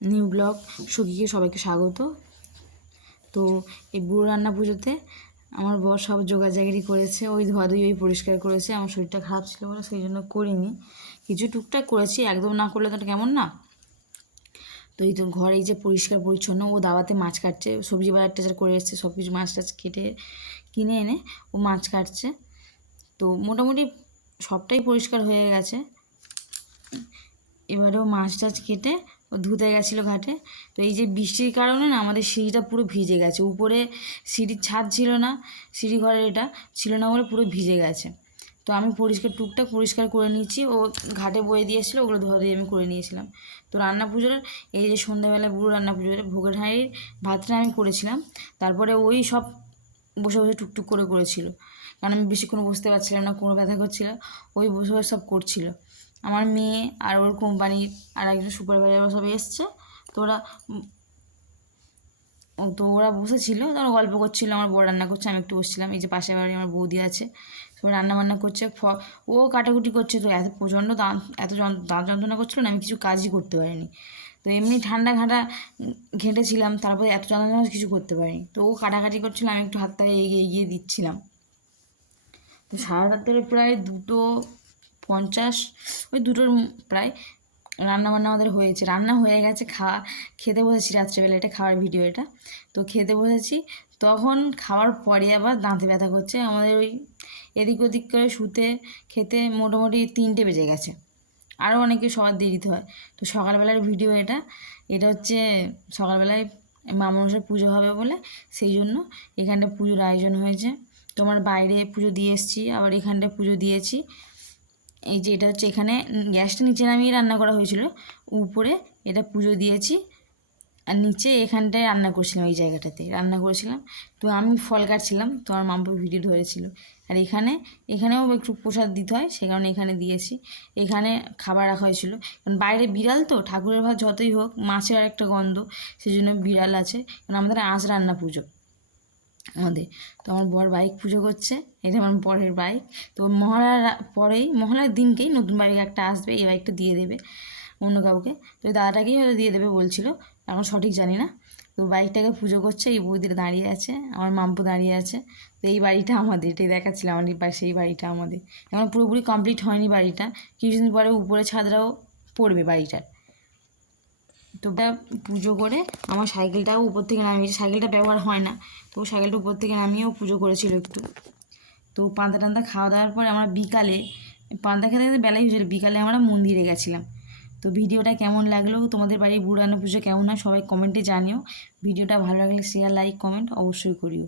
New blog সুখীকে সবাইকে স্বাগত। তো এই বুড়ো রান্না পুজোতে আমার বর সব জোগাড় করেছে, ওই ধোয়া ধুই ওই পরিষ্কার করেছে, আমার শরীরটা খারাপ ছিল বলে সেই জন্য করিনি। কিছু টুকটাক করেছি, একদম না করলে তো কেমন না। তো এই তো ঘরে এই যে পরিষ্কার পরিচ্ছন্ন, ও দাওয়াতে মাছ কাটছে, সবজি বাজার টাজার করে এসছে সব কিছু মাছ টাছ কেটে কিনে এনে ও মাছ কাটছে। তো মোটামুটি সবটাই পরিষ্কার হয়ে গেছে। এবারেও মাছ টাছ কেটে ধুতে গেছিল ঘাটে। তো এই যে বৃষ্টির কারণে না আমাদের সিঁড়িটা পুরো ভিজে গেছে। উপরে সিঁড়ির ছাদ ছিল না, সিঁড়ি ঘরের এটা ছিল না বলে পুরো ভিজে গেছে। তো আমি পরিষ্কার, টুকটাক পরিষ্কার করে নিয়েছি। ও ঘাটে বয়ে দিয়েছিলো, ওগুলো ধোয়া আমি করে নিয়েছিলাম। তো রান্না পুজোর, এই যে সন্ধ্যাবেলা বুড়ো রান্না পুজোর ভোগের হাঁড়ির ভাতটা আমি করেছিলাম। তারপরে ওই সব বসে বসে টুকটুক করে করেছিল। কারণ আমি বেশিক্ষণ বসতে পারছিলাম না কোনো ব্যথা করছিল, ওই বসে বসে সব করছিল। আমার মেয়ে আর ওর কোম্পানির আর একজন সুপারভাইজার সব এসছে। তো ওরা তো ওরা বসেছিল, তো ওরা গল্প করছিল, আমার বউ রান্না করছে, আমি একটু বসছিলাম, এই যে পাশে বাড়ি আমার বৌদি আছে, তো রান্না বান্না করছে, ফ, ও কাটাকুটি করছে, তো এত প্রচণ্ড দাঁত এত দাঁত যন্ত্রণা করছিল না, আমি কিছু কাজই করতে পারিনি। তো এমনি ঠান্ডা ঘাটা ঘেঁটেছিলাম, তারপরে এত যন্ত্রণা কিছু করতে পারিনি। তো ও কাটাকাটি করছিল, আমি একটু হাতটাকে এগিয়ে এগিয়ে দিচ্ছিলাম। তো সারা রাত ধরে প্রায় দুটো পঞ্চাশ, ওই দুটোর প্রায় রান্না বান্না আমাদের হয়েছে। রান্না হয়ে গেছে খাওয়া খেতে বসেছি রাত্রেবেলা, এটা খাওয়ার ভিডিও এটা। তো খেতে বসেছি, তখন খাওয়ার পরে আবার দাঁতে ব্যথা করছে। আমাদের ওই এদিক ওদিক করে শুতে, খেতে মোটামুটি তিনটে বেজে গেছে। আরও অনেকে সবার দেরিতে হয়। তো সকালবেলার ভিডিও এটা এটা হচ্ছে সকালবেলায় মা মনসার পুজো হবে বলে, সেই জন্য এখানটা পুজোর আয়োজন হয়েছে। তোমার বাইরে পুজো দিয়ে এসেছি, আবার এখানটায় পুজো দিয়েছি। এই যে এটা হচ্ছে এখানে গ্যাসটা নিচে নামিয়ে রান্না করা হয়েছিল। উপরে এটা পুজো দিয়েছি আর নিচে এখানটায় রান্না করছিলাম এই জায়গাটাতে, রান্না করেছিলাম। তো আমি ফল কাটছিলাম, তো আমার মাম্পু ভিডিও ধরেছিল। আর এখানে, এখানেও একটু প্রসাদ দিতে হয়, সে কারণে এখানে দিয়েছি। এখানে খাবার রাখা হয়েছিল। কারণ বাইরে বিড়াল তো, ঠাকুরের ভাত যতই হোক, মাছের আর একটা গন্ধ সেই জন্য বিড়াল আছে। কারণ আমাদের আঁশ রান্না পুজো। আমাদের। তো আমার বর বাইক পুজো করছে, এটা আমার বরের বাইক। তো মহালয়ার পরেই মহালয়ার দিনকেই নতুন বাইক একটা আসবে, এই বাইকটা দিয়ে দেবে অন্য কাউকে তো ওই দাদাটাকেই হয়তো দিয়ে দেবে বলছিল এখন সঠিক জানি না। তো বাইকটাকে পুজো করছে, এই বৌদিটা দাঁড়িয়ে আছে, আমার মাম্পু দাঁড়িয়ে আছে। তো এই বাড়িটা আমাদের, এটাই দেখাচ্ছিলাম আমার সেই বাড়িটা আমাদের। এখন পুরোপুরি কমপ্লিট হয়নি বাড়িটা, কিছুদিন পরে উপরে ছাদরাও পড়বে বাড়িটার। তো পুজো করে আমার সাইকেলটাও উপর থেকে নামিয়েছে সাইকেলটা ব্যবহার হয় না। তো সাইকেলটা উপর থেকে নামিয়েও পুজো করেছিল একটু। তো পান্তা টান্তা খাওয়া দাওয়ার পরে আমরা বিকালে, পান্তা খেতে খেতে বেলাই হয়েছিল। বিকালে আমরা মন্দিরে গেছিলাম। তো ভিডিওটা কেমন লাগল? তোমাদের বাড়ির বুড়ানো পুজো কেমন হয়? সবাই কমেন্টে জানিও। ভিডিওটা ভালো লাগলে শেয়ার লাইক কমেন্ট অবশ্যই করিও।